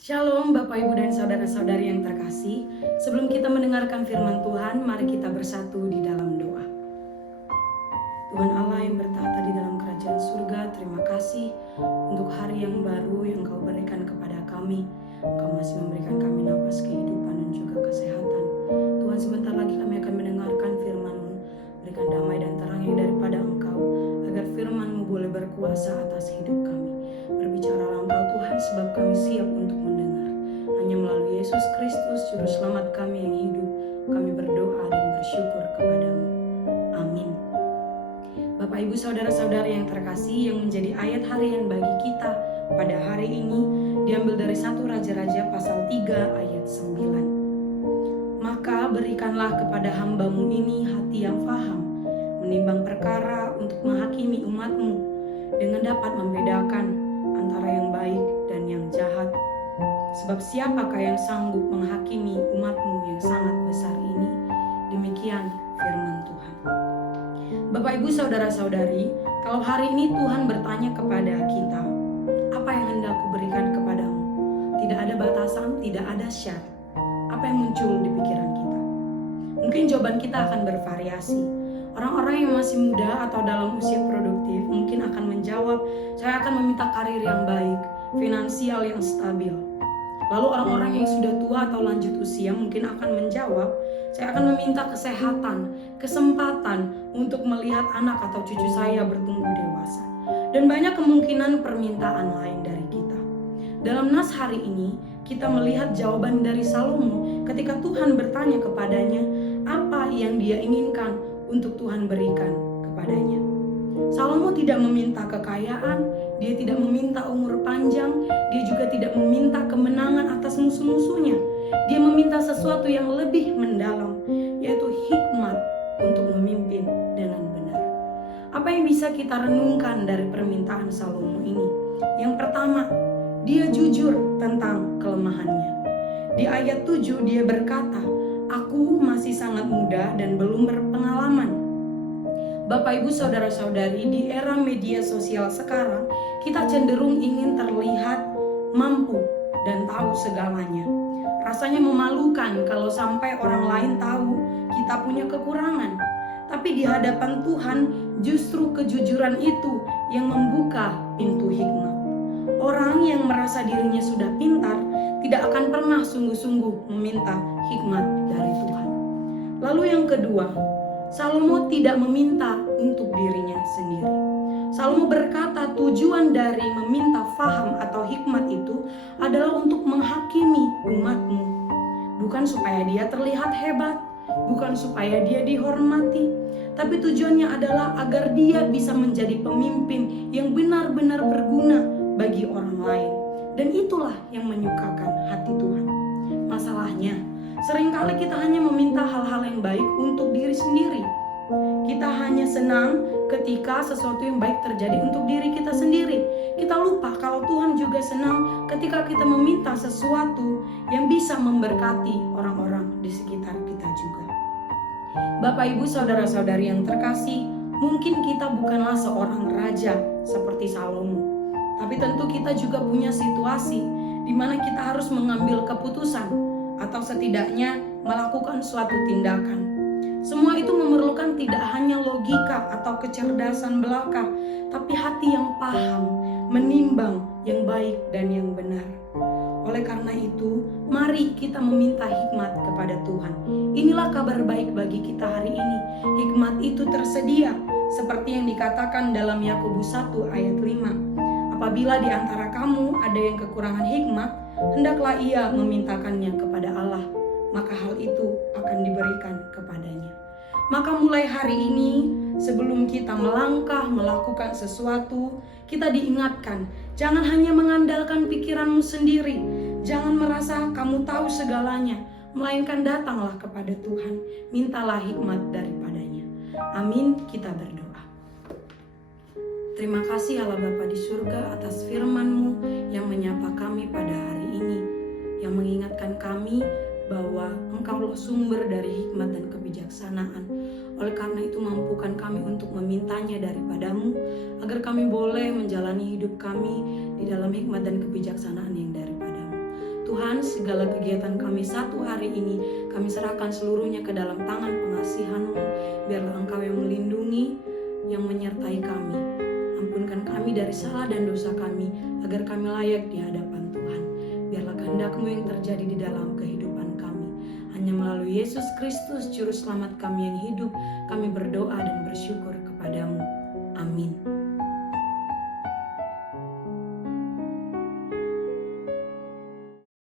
Shalom Bapak Ibu dan Saudara-saudari yang terkasih. Sebelum kita mendengarkan firman Tuhan, mari kita bersatu di dalam doa. Tuhan Allah yang bertahta di dalam kerajaan surga, terima kasih untuk hari yang baru yang Kau berikan kepada kami. Kau masih memberikan kami napas kehidupan dan juga kesehatan. Tuhan, sebentar lagi kami akan mendengarkan firman-Mu. Berikan damai dan terang yang daripada Engkau, agar firman-Mu boleh berkuasa atas hidup kami. Berbicaralah Engkau Tuhan, sebab kami siap untuk mendengar. Hanya melalui Yesus Kristus, Juru Selamat kami yang hidup, kami berdoa dan bersyukur kepada-Mu. Amin. Bapak Ibu Saudara-saudari yang terkasih, yang menjadi ayat harian bagi kita pada hari ini diambil dari 1 Raja-Raja pasal 3 ayat 9. Maka berikanlah kepada hamba-Mu ini hati yang faham, menimbang perkara untuk menghakimi umat-Mu, dengan dapat membedakan antara yang baik dan yang jahat. Sebab siapakah yang sanggup menghakimi umat-Mu yang sangat besar ini? Demikian firman Tuhan. Bapak Ibu Saudara-saudari, kalau hari ini Tuhan bertanya kepada kita, apa yang hendak kuberikan kepadamu? Tidak ada batasan, tidak ada syarat. Apa yang muncul di pikiran kita? Mungkin jawaban kita akan bervariasi. Orang-orang yang masih muda atau dalam usia produktif mungkin akan menjawab, saya akan meminta karir yang baik, finansial yang stabil. Lalu orang-orang yang sudah tua atau lanjut usia mungkin akan menjawab, saya akan meminta kesehatan, kesempatan untuk melihat anak atau cucu saya bertumbuh dewasa. Dan banyak kemungkinan permintaan lain dari kita. Dalam nas hari ini, kita melihat jawaban dari Salomo ketika Tuhan bertanya kepadanya apa yang dia inginkan untuk Tuhan berikan kepadanya. Salomo tidak meminta kekayaan, dia tidak meminta umur panjang, dia juga tidak meminta kemenangan atas musuh-musuhnya. Dia meminta sesuatu yang lebih mendalam, yaitu hikmat untuk memimpin dengan benar. Apa yang bisa kita renungkan dari permintaan Salomo ini? Yang pertama, dia jujur tentang kelemahannya. Di ayat 7 dia berkata, aku masih sangat muda dan belum berpengalaman. Bapak Ibu Saudara-saudari, di era media sosial sekarang, kita cenderung ingin terlihat mampu dan tahu segalanya. Rasanya memalukan kalau sampai orang lain tahu kita punya kekurangan. Tapi di hadapan Tuhan, justru kejujuran itu yang membuka pintu hikmat. Orang yang merasa dirinya sudah pintar tidak akan pernah sungguh-sungguh meminta hikmat dari Tuhan. Lalu yang kedua, Salomo tidak meminta untuk dirinya sendiri. Salomo berkata tujuan dari meminta faham atau hikmat itu adalah untuk menghakimi umatmu. Bukan supaya dia terlihat hebat, bukan supaya dia dihormati, tapi tujuannya adalah agar dia bisa menjadi pemimpin yang benar-benar berguna bagi orang lain. Dan itulah yang menyukakan hati Tuhan. Masalahnya, seringkali kita hanya meminta hal-hal yang baik untuk diri sendiri. Kita hanya senang ketika sesuatu yang baik terjadi untuk diri kita sendiri. Kita lupa kalau Tuhan juga senang ketika kita meminta sesuatu yang bisa memberkati orang-orang di sekitar kita juga. Bapak Ibu Saudara-saudari yang terkasih, mungkin kita bukanlah seorang raja seperti Salomo. Tapi tentu kita juga punya situasi di mana kita harus mengambil keputusan atau setidaknya melakukan suatu tindakan. Semua itu memerlukan tidak hanya logika atau kecerdasan belaka, tapi hati yang paham, menimbang yang baik dan yang benar. Oleh karena itu, mari kita meminta hikmat kepada Tuhan. Inilah kabar baik bagi kita hari ini. Hikmat itu tersedia, seperti yang dikatakan dalam Yakobus 1 ayat 5. Apabila di antara kamu ada yang kekurangan hikmat, hendaklah ia memintakannya kepada Allah, maka hal itu akan diberikan kepadanya. Maka mulai hari ini, sebelum kita melangkah melakukan sesuatu, kita diingatkan, jangan hanya mengandalkan pikiranmu sendiri, jangan merasa kamu tahu segalanya, melainkan datanglah kepada Tuhan, mintalah hikmat daripadanya. Amin, kita berdoa. Terima kasih Allah Bapa di surga atas firman-Mu yang menyapa kami pada hari ini, yang mengingatkan kami bahwa Engkaulah sumber dari hikmat dan kebijaksanaan. Oleh karena itu mampukan kami untuk memintanya daripada-Mu, agar kami boleh menjalani hidup kami di dalam hikmat dan kebijaksanaan yang daripada-Mu. Tuhan, segala kegiatan kami satu hari ini, kami serahkan seluruhnya ke dalam tangan pengasihan-Mu. Biarlah Engkau yang melindungi, yang menyertai kami. Ampunkan kami dari salah dan dosa kami, agar kami layak di hadapan Tuhan. Biarlah kehendak-Mu yang terjadi di dalam kehidupan kami. Hanya melalui Yesus Kristus, Juru Selamat kami yang hidup